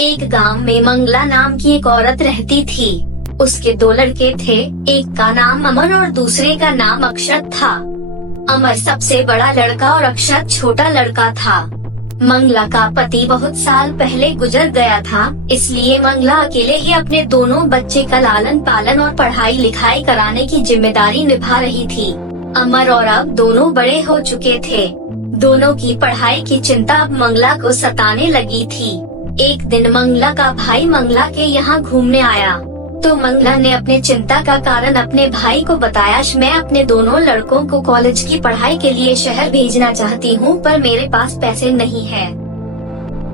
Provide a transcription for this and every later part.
एक गांव में मंगला नाम की एक औरत रहती थी। उसके दो लड़के थे, एक का नाम अमर और दूसरे का नाम अक्षत था। अमर सबसे बड़ा लड़का और अक्षत छोटा लड़का था। मंगला का पति बहुत साल पहले गुजर गया था, इसलिए मंगला अकेले ही अपने दोनों बच्चे का लालन पालन और पढ़ाई लिखाई कराने की जिम्मेदारी निभा रही थी। अमर और अब दोनों बड़े हो चुके थे। दोनों की पढ़ाई की चिंता अब मंगला को सताने लगी थी। एक दिन मंगला का भाई मंगला के यहाँ घूमने आया, तो मंगला ने अपने चिंता का कारण अपने भाई को बताया। मैं अपने दोनों लड़कों को कॉलेज की पढ़ाई के लिए शहर भेजना चाहती हूँ, पर मेरे पास पैसे नहीं है।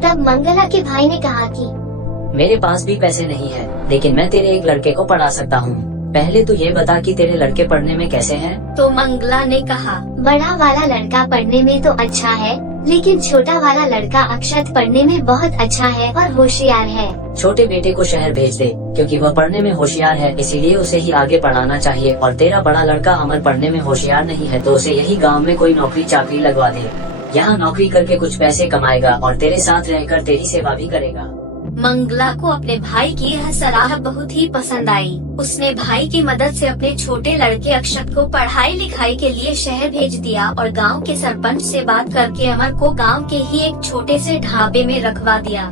तब मंगला के भाई ने कहा कि मेरे पास भी पैसे नहीं है, लेकिन मैं तेरे एक लड़के को पढ़ा सकता हूँ। पहले तो ये बता कि तेरे लड़के पढ़ने में कैसे हैं? तो मंगला ने कहा, बड़ा वाला लड़का पढ़ने में तो अच्छा है, लेकिन छोटा वाला लड़का अक्षत पढ़ने में बहुत अच्छा है और होशियार है। छोटे बेटे को शहर भेज दे, क्योंकि वह पढ़ने में होशियार है, इसीलिए उसे ही आगे पढ़ाना चाहिए। और तेरा बड़ा लड़का अमर पढ़ने में होशियार नहीं है, तो उसे यही गांव में कोई नौकरी चाकरी लगवा दे। यहाँ नौकरी करके कुछ पैसे कमाएगा और तेरे साथ रहकर तेरी सेवा भी करेगा। मंगला को अपने भाई की यह सलाह बहुत ही पसंद आई। उसने भाई की मदद से अपने छोटे लड़के अक्षत को पढ़ाई लिखाई के लिए शहर भेज दिया और गांव के सरपंच से बात करके अमर को गांव के ही एक छोटे से ढाबे में रखवा दिया।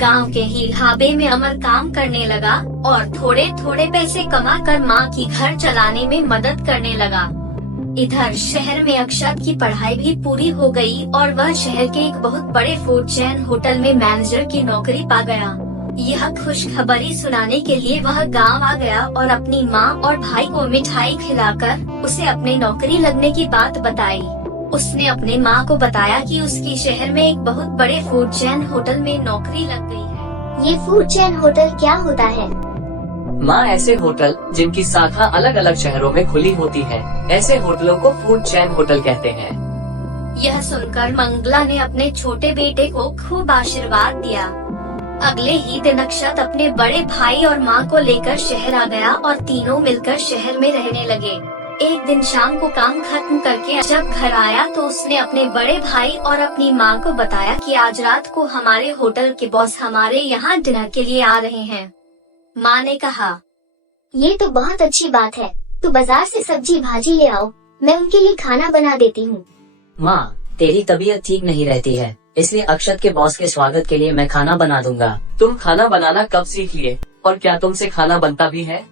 गांव के ही ढाबे में अमर काम करने लगा और थोड़े थोड़े पैसे कमा कर माँ की घर चलाने में मदद करने लगा। इधर शहर में अक्षत की पढ़ाई भी पूरी हो गई और वह शहर के एक बहुत बड़े फूड चेन होटल में मैनेजर की नौकरी पा गया। यह खुशखबरी सुनाने के लिए वह गांव आ गया और अपनी माँ और भाई को मिठाई खिलाकर उसे अपने नौकरी लगने की बात बताई। उसने अपने माँ को बताया कि उसकी शहर में एक बहुत बड़े फूड चेन होटल में नौकरी लग गई है। ये फूड चेन होटल क्या होता है? माँ, ऐसे होटल जिनकी शाखा अलग अलग शहरों में खुली होती है, ऐसे होटलों को फूड चेन होटल कहते हैं। यह सुनकर मंगला ने अपने छोटे बेटे को खूब आशीर्वाद दिया। अगले ही दिन अक्षत अपने बड़े भाई और माँ को लेकर शहर आ गया और तीनों मिलकर शहर में रहने लगे। एक दिन शाम को काम खत्म करके जब घर आया तो उसने अपने बड़े भाई और अपनी माँ को बताया कि आज रात को हमारे होटल के बॉस हमारे यहाँ डिनर के लिए आ रहे हैं। माँ ने कहा, ये तो बहुत अच्छी बात है, तू बाजार से सब्जी भाजी ले आओ, मैं उनके लिए खाना बना देती हूँ। माँ, तेरी तबीयत ठीक नहीं रहती है, इसलिए अक्षत के बॉस के स्वागत के लिए मैं खाना बना दूंगा। तुम खाना बनाना कब सीख लिए और क्या तुमसे खाना बनता भी है?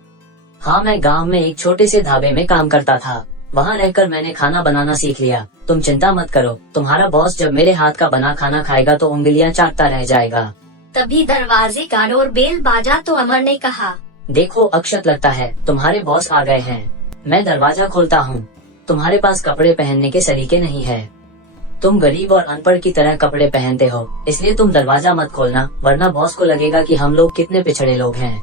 हाँ, मैं गांव में एक छोटे से ढाबे में काम करता था, वहाँ रहकर मैंने खाना बनाना सीख लिया। तुम चिंता मत करो, तुम्हारा बॉस जब मेरे हाथ का बना खाना खाएगा तो उंगलियाँ चाटता रह जाएगा। तभी दरवाजे का डोरबेल बाजा तो अमर ने कहा, देखो अक्षत, लगता है तुम्हारे बॉस आ गए हैं। मैं दरवाजा खोलता हूँ। तुम्हारे पास कपड़े पहनने के सलीके नहीं है। तुम गरीब और अनपढ़ की तरह कपड़े पहनते हो, इसलिए तुम दरवाजा मत खोलना, वरना बॉस को लगेगा कि हम लोग कितने पिछड़े लोग हैं।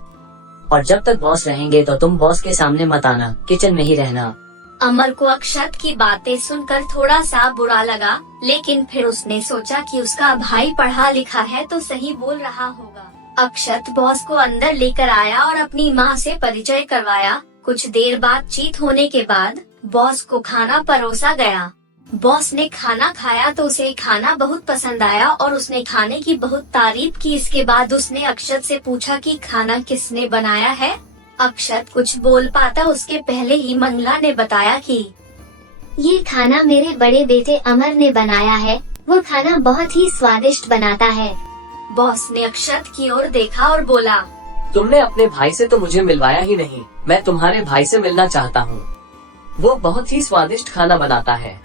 और जब तक बॉस रहेंगे तो तुम बॉस के सामने मत आना, किचन में ही रहना। अमर को अक्षत की बातें सुनकर थोड़ा सा बुरा लगा, लेकिन फिर उसने सोचा कि उसका भाई पढ़ा लिखा है तो सही बोल रहा होगा। अक्षत बॉस को अंदर लेकर आया और अपनी माँ से परिचय करवाया। कुछ देर बातचीत होने के बाद बॉस को खाना परोसा गया। बॉस ने खाना खाया तो उसे खाना बहुत पसंद आया और उसने खाने की बहुत तारीफ की। इसके बाद उसने अक्षत से पूछा कि खाना किसने बनाया है। अक्षत कुछ बोल पाता उसके पहले ही मंगला ने बताया कि ये खाना मेरे बड़े बेटे अमर ने बनाया है, वो खाना बहुत ही स्वादिष्ट बनाता है। बॉस ने अक्षत की ओर देखा और बोला, तुमने अपने भाई से तो मुझे मिलवाया ही नहीं। मैं तुम्हारे भाई से मिलना चाहता हूँ, वो बहुत ही स्वादिष्ट खाना बनाता है।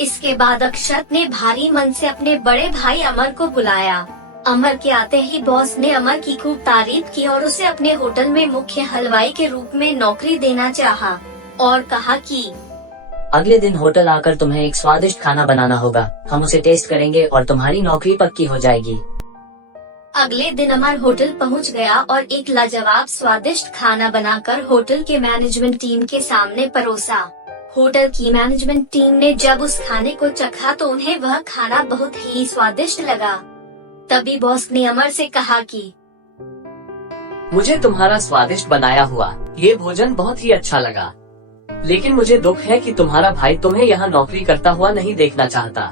इसके बाद अक्षत ने भारी मन से अपने बड़े भाई अमर को बुलाया। अमर के आते ही बॉस ने अमर की खूब तारीफ की और उसे अपने होटल में मुख्य हलवाई के रूप में नौकरी देना चाहा और कहा कि अगले दिन होटल आकर तुम्हें एक स्वादिष्ट खाना बनाना होगा, हम उसे टेस्ट करेंगे और तुम्हारी नौकरी पक्की हो जाएगी। अगले दिन अमर होटल पहुंच गया और एक लाजवाब स्वादिष्ट खाना बनाकर होटल के मैनेजमेंट टीम के सामने परोसा। होटल की मैनेजमेंट टीम ने जब उस खाने को चखा तो उन्हें वह खाना बहुत ही स्वादिष्ट लगा। तभी बॉस ने अमर से कहा कि मुझे तुम्हारा स्वादिष्ट बनाया हुआ ये भोजन बहुत ही अच्छा लगा, लेकिन मुझे दुख है कि तुम्हारा भाई तुम्हें यहाँ नौकरी करता हुआ नहीं देखना चाहता।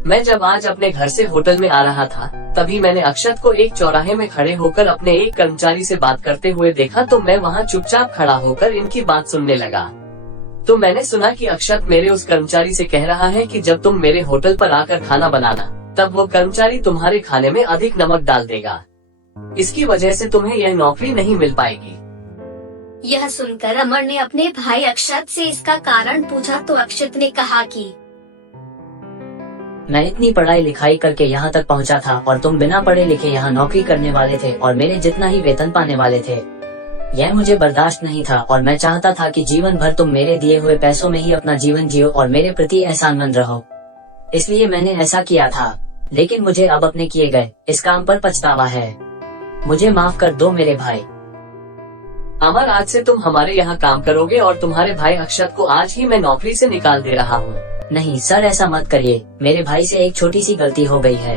मैं जब आज अपने घर से होटल में आ रहा था, तभी मैंने अक्षत को एक चौराहे में खड़े होकर अपने एक कर्मचारी से बात करते हुए देखा। तो मैं वहाँ चुपचाप खड़ा होकर इनकी बात सुनने लगा। तो मैंने सुना कि अक्षत मेरे उस कर्मचारी से कह रहा है कि जब तुम मेरे होटल पर आकर खाना बनाना, तब वो कर्मचारी तुम्हारे खाने में अधिक नमक डाल देगा। इसकी वजह से तुम्हें यह नौकरी नहीं मिल पाएगी। यह सुनकर अमर ने अपने भाई अक्षत से इसका कारण पूछा तो अक्षत ने कहा कि मैं इतनी पढ़ाई लिखाई करके यहाँ तक पहुँचा था और तुम बिना पढ़े लिखे यहाँ नौकरी करने वाले थे और मेरे जितना ही वेतन पाने वाले थे। यह मुझे बर्दाश्त नहीं था और मैं चाहता था कि जीवन भर तुम मेरे दिए हुए पैसों में ही अपना जीवन जियो और मेरे प्रति एहसानमंद रहो। इसलिए मैंने ऐसा किया था, लेकिन मुझे अब अपने किए गए इस काम पर पछतावा है। मुझे माफ कर दो मेरे भाई। अमर, आज से तुम हमारे यहाँ काम करोगे और तुम्हारे भाई अक्षत को आज ही मैं नौकरी से निकाल दे रहा हूँ। नहीं सर, ऐसा मत करिए। मेरे भाई से एक छोटी सी गलती हो गई है,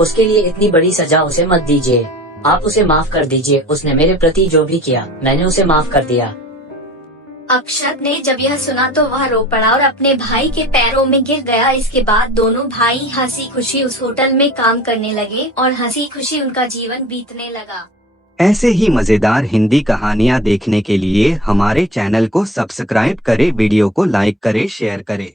उसके लिए इतनी बड़ी सजा उसे मत दीजिए। आप उसे माफ कर दीजिए। उसने मेरे प्रति जो भी किया मैंने उसे माफ कर दिया। अक्षत ने जब यह सुना तो वह रो पड़ा और अपने भाई के पैरों में गिर गया। इसके बाद दोनों भाई हंसी खुशी उस होटल में काम करने लगे और हंसी खुशी उनका जीवन बीतने लगा। ऐसे ही मजेदार हिंदी कहानियाँ देखने के लिए हमारे चैनल को सब्सक्राइब करें, वीडियो को लाइक करें, शेयर करें।